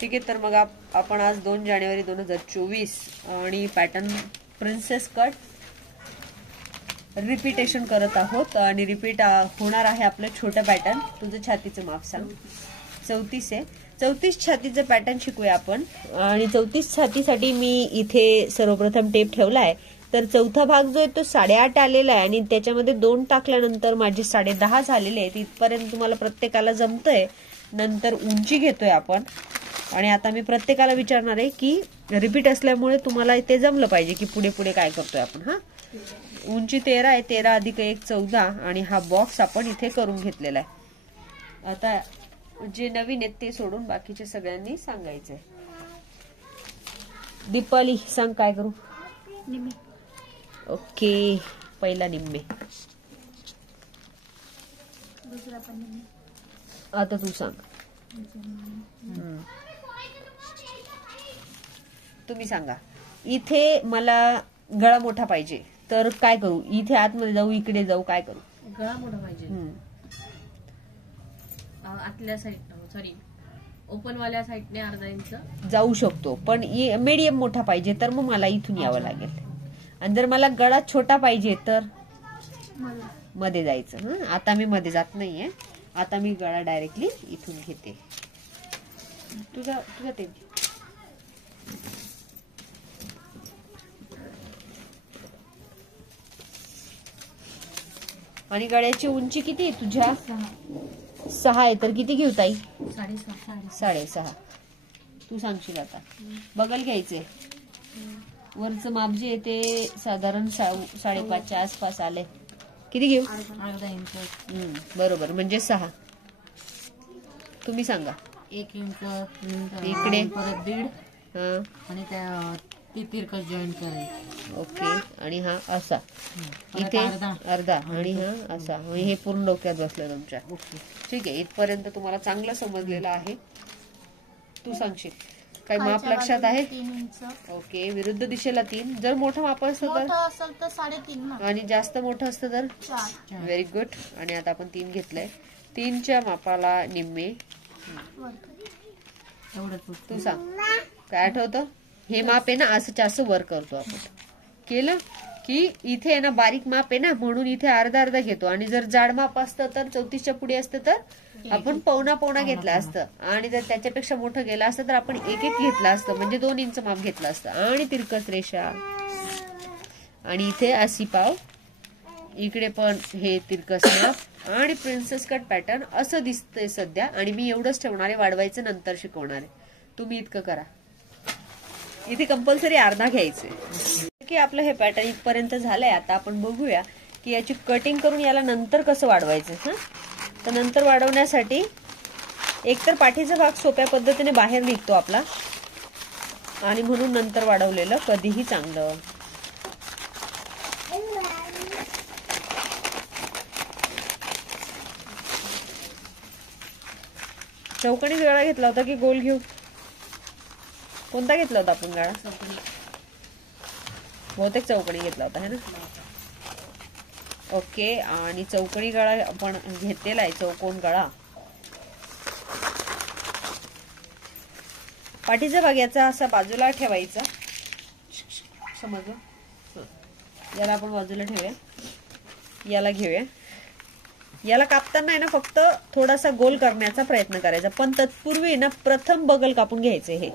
ठीक आहे, तर मग आपण आज 2 जानेवारी 2024 आणि पॅटर्न प्रिन्सेस कट रिपीटेशन करत आहोत आणि रिपीट होणार आहे आपलं छोटं पॅटर्न. तुझं छातीचं माप सांग. 34 आहे. 34 छातीचं पॅटर्न शिकूया आपण. आणि 34 छातीसाठी मी इथे सर्वप्रथम टेप ठेवलाय. तर चौथा भाग जो आहे तो 8.5 आलेला आहे आणि त्याच्यामध्ये 2 टाकल्यानंतर माझे 10.5 झालेले आहेत. इथपर्यंत तुम्हाला प्रत्येकाला जमतंय. नंतर उंची घेतोय आपण आणि आता मी प्रत्येकाला विचारणार आहे की रिपीट असल्यामुळे तुम्हाला ते जमलं पाहिजे की पुढे पुढे काय करतोय आपण. हा, उंची 13 आहे. 13 अधिक 1 14 आणि हा बॉक्स आपण इथे करून घेतलेला आहे. आता जे नवीन आहेत ते सोडून बाकीचे सगळ्यांनी सांगायचंय. दीपाली सांग काय करू. निम्मे. ओके, पहिला निम्मे. दुसरा पण निम्मे. आता तू सांग. तुम्ही सांगा. इथे मला गळा मोठा पाहिजे तर काय करू. इथे आतमध्ये जाऊ, इकडे जाऊ, काय करू. गळा मोठा पाहिजे. आतल्या साईड सॉरी ओपन वाल्या साईडने अर्धा इंच जाऊ शकतो, पण मीडियम मोठा पाहिजे तर मग मला इथून यावं लागेल. आणि जर मला गळा छोटा पाहिजे तर मध्ये जायचं. आता मी मध्ये जात नाहीये. आता मी गळा डायरेक्टली इथून घेते. तुझा ते आणि गळ्याची उंची किती आहे तुझ्या. 6 आहे. तर किती घेऊ ताई. 6.5. तू सांगशील. आता बगल घ्यायचे. वरचं माप जे आहे ते साधारण 5.5च्या आसपास आले. किती घेऊ. अर्धा इंच. बरोबर, म्हणजे 6. तुम्ही सांगा. 1 इंच इकडे परत 1.5 आणि त्या तिरकस जॉईन करायचं. ओके, आणि हा असा इथे अर्धा आणि हा असा. हे पूर्ण डोक्यात बसलं तुमच्या. ठीक आहे, इथपर्यंत तुम्हाला चांगलं समजलेलं आहे. तू सांगशील काय माप लक्षात आहे. 3 इंच. ओके, विरुद्ध दिशेला 3. जर मोठं माप असतं तर असेल तर 3.5 आणि जास्त मोठं असतं तर 4. Very good. आणि आता आपण 3 घेतलंय. 3च्या मापाला निम्मे. तू सांग काय आठवतं. हे माप आहे ना, असं असं वर करतो आपण. केलं की इथे आहे ना बारीक माप आहे ना, म्हणून इथे अर्धा घेतो. आणि जर जाड माप असतं तर 34च्या पुढे असतं तर आपण पावणा घेतला असतं. आणि जर त्याच्यापेक्षा मोठं गेलं असतं तर आपण 1 घेतलं असतं, म्हणजे 2 इंच माप घेतलं असतं. आणि तिरकस रेषा आणि इथे अशी पाव. इकडे पण हे तिरकस माप आणि प्रिन्सेस कट पॅटर्न असं दिसतंय सध्या. आणि मी एवढंच ठेवणार आहे, वाढवायचं नंतर शिकवणार आहे. तुम्ही इतकं करा. इथे कंपल्सरी अर्धा घ्यायचे की आपलं हे पॅटर्न इथपर्यंत झालंय. आता आपण बघूया की याची कटिंग करून याला नंतर कसं वाढवायचं. तर नंतर वाढवण्यासाठी एकतर पाठीचा भाग सोप्या पद्धतीने बाहेर निघतो आपला, आणि म्हणून नंतर वाढवलेलं कधीही चांगलं. चौकणी गळा घेतला होता की गोल घेऊ. कोणता घेतला होता आपण गळा. बहुतेक चौकणी घेतला होता है ना. ओके, आणि चौकणी गळा आपण घेतलेला आहे. चौकोन गळा. पाठीचा भाग याचा असा बाजूला ठेवायचा. समजलं. याला आपण बाजूला ठेवूया. याला घेऊया. याला कापताना आहे ना फक्त थोडासा गोल करण्याचा प्रयत्न करायचा, पण तत्पूर्वी ना प्रथम बगल कापून घ्यायचे. हे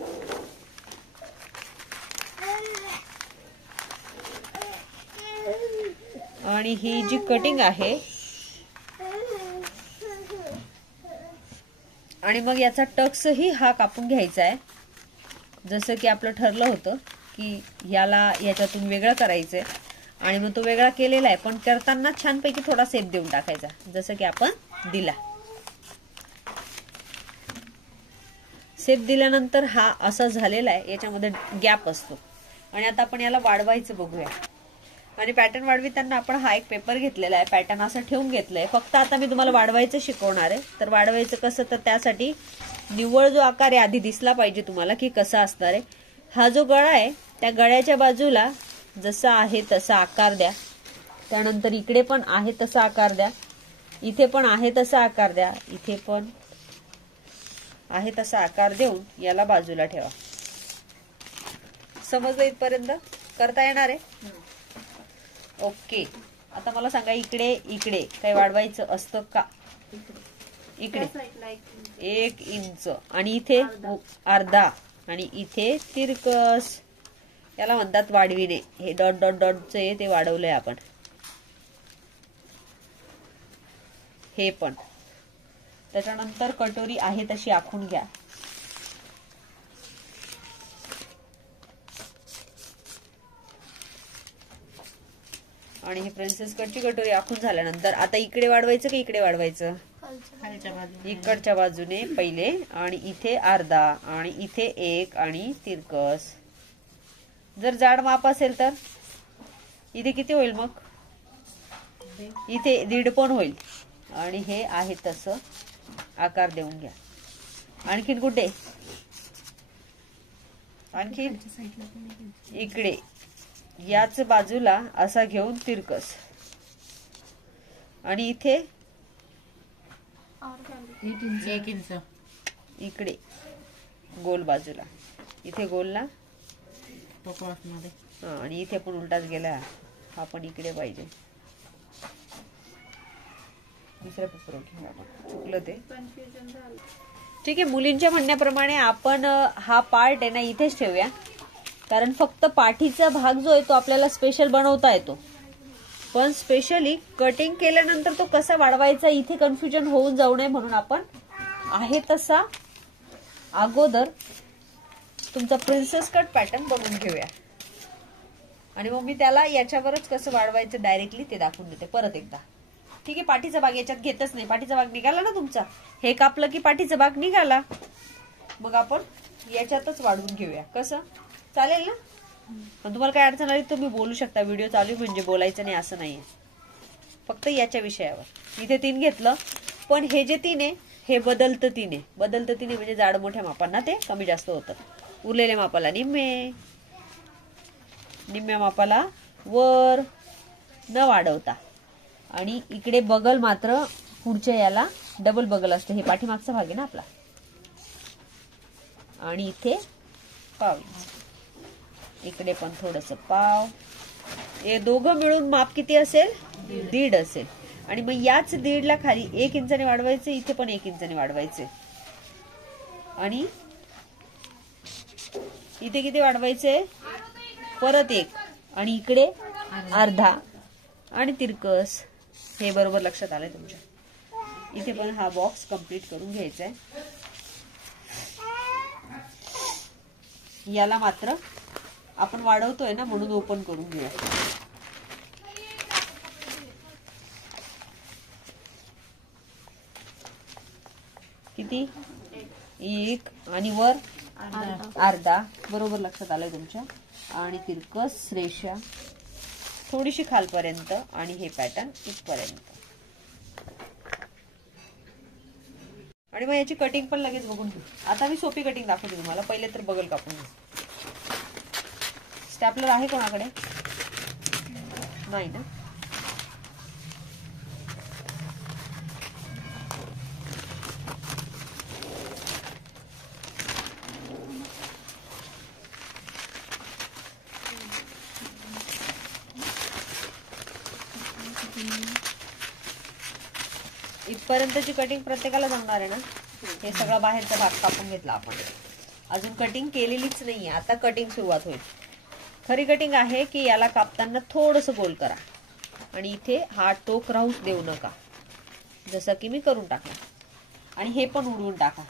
आणि ही जी कटिंग आहे आणि मग याचा टक्सही हा कापून घ्यायचा आहे. जसं की आपलं ठरलं होतं की याला याच्यातून वेगळं करायचंय आणि मग तो वेगळा केलेला आहे, पण करताना छानपैकी थोडा सेप देऊन टाकायचा जसं की आपण दिला. सेप दिल्यानंतर हा असा झालेला आहे. याच्यामध्ये गॅप असतो. आणि आता आपण याला वाढवायचं बघूया. आणि पॅटर्न वाढविताना आपण हा एक पेपर घेतलेला आहे. पॅटर्न असं ठेवून घेतलंय. फक्त आता मी तुम्हाला वाढवायचं शिकवणार आहे. तर वाढवायचं कसं, तर त्यासाठी निव्वळ जो आकार आहे आधी दिसला पाहिजे तुम्हाला की कसा असणार आहे. हा जो गळा आहे त्या गळ्याच्या बाजूला जसा आहे तसा आकार द्या. त्यानंतर इकडे पण आहे तसा आकार द्या. इथे पण आहे तसा आकार द्या. इथे पण आहे तसा आकार देऊन याला बाजूला ठेवा. समजलं इथपर्यंत? करता येणार आहे? ओके. आता मला सांगा, इकडे इकडे काही वाढवायचं असतं का? इकडे 1 इंच आणि इथे अर्धा आणि इथे तिरकस. याला म्हणतात वाढविणे. हे डॉट डॉट डॉटचे ते वाढवलंय आपण. हे पण. त्याच्यानंतर कटोरी आहे तशी आखून घ्या. आणि हे प्रिन्सेस कटची कटोरी आखून झाल्यानंतर आता इकडे वाढवायचं की इकडे वाढवायचं? इकडच्या बाजूने पहिले आणि इथे अर्धा आणि इथे 1 आणि तिरकस. जर जाड माप असेल तर इथे किती होईल मग? इथे 1.5 पण होईल. आणि हे आहे तसं आकार देऊन घ्या. आणखीन कुठे? आणखीन इकडे याच बाजूला असा घेऊन तिरकस आणि इथे 1 इंच इकडे गोल बाजूला. इथे गोलला आणि इथे पण उलटाच गेला. हा पण इकडे पाहिजे. दुसऱ्या पेपरवर घेऊ आपण. चुकलं ते. ठीक आहे. मुलींच्या म्हणण्याप्रमाणे आपण हा पार्ट आहे ना इथेच ठेवूया. कारण फक्त पाठीचा भाग जो आहे तो आपल्याला स्पेशल बनवता येतो. पण स्पेशली कटिंग केल्यानंतर तो कसा वाढवायचा इथे कन्फ्युजन होऊन जाऊ नये म्हणून आपण आहे तसा अगोदर तुमचा प्रिन्सेस कट पॅटर्न बनवून घेऊया. आणि मग मी त्याला याच्यावरच कसं वाढवायचं डायरेक्टली ते दाखवून देते परत एकदा. ठीक आहे. पाठीचा भाग याच्यात घेतच नाही. पाठीचा भाग निघाला ना तुमचा. हे कापलं की पाठीचा भाग निघाला. मग आपण याच्यातच वाढवून घेऊया. कसं? चालेल ना? पण तुम्हाला काय अडचण आली तुम्ही बोलू शकता. व्हिडिओ चालू म्हणजे बोलायचं नाही असं नाहीये. फक्त याच्या विषयावर. इथे 3 घेतलं. पण हे जे 3 आहे हे बदलतं 3 आहे. बदलतं 3 आहे म्हणजे जाड मोठ्या मापांना ते कमी जास्त होतं. उरलेल्या मापाला निम्म्या मापाला वर न वाढवता. आणि इकडे बगल मात्र पुढच्या याला डबल बगल असतं. हे पाठीमागचा भाग आहे ना आपला. आणि इथे पाव. इकडे पण थोडस पाव. हे दोघं मिळून माप किती असेल? 1.5 असेल. आणि मग याच 1.5 ला खाली 1 इंचाने वाढवायचे. इथे पण 1 इंचाने वाढवायचे. आणि इथे किती वाढवायचे? परत 1 आणि इकडे अर्धा आणि तिरकस. हे बरोबर लक्षात आलंय तुमच्या. इथे पण हा बॉक्स कंप्लीट करून घ्यायचा आहे. याला मात्र आपण वाढवतोय ना म्हणून ओपन करून घेऊया. किती? 1 आणि वर अर्धा. बरोबर लक्षात आलंय तुमच्या. आणि तिरकस रेषा थोडीशी खालपर्यंत आणि हे पॅटर्न इथपर्यंत. आणि मग याची कटिंग पण लगेच बघून घेऊ. आता मी सोपी कटिंग दाखवते तुम्हाला. पहिले तर बगल कापून घेऊ. स्टॅपलर आहे कोणाकडे? नाही ना? इथपर्यंतची कटिंग प्रत्येकाला जमणार आहे ना? हे सगळा बाहेरचा भाग कापून घेतला आपण. अजून कटिंग केलेलीच नाहीये. आता कटिंग सुरुवात होईल. खरी कटिंग आहे की याला कापताना थोडस गोल करा आणि इथे हा टोक राहूच देऊ नका. जसं की मी करून टाकला. आणि हे पण उडवून टाका.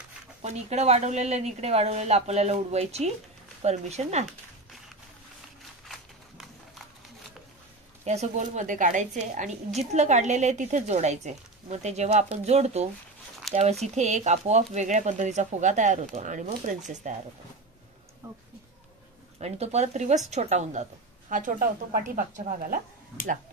पण इकडे वाढवलेलं आणि इकडे वाढवलेलं आपल्याला उडवायची परमिशन नाही. हे असं गोल मध्ये काढायचे आणि जिथलं काढलेलं आहे तिथेच जोडायचे. मग ते जेव्हा आपण जोडतो त्यावेळेस इथे एक आपोआप वेगळ्या पद्धतीचा फुगा तयार होतो आणि मग प्रिन्सेस तयार होतो. आणि तो परत रिवर्स छोटा होऊन जातो. हा छोटा होतो पाठीमागच्या भागाला लागतो.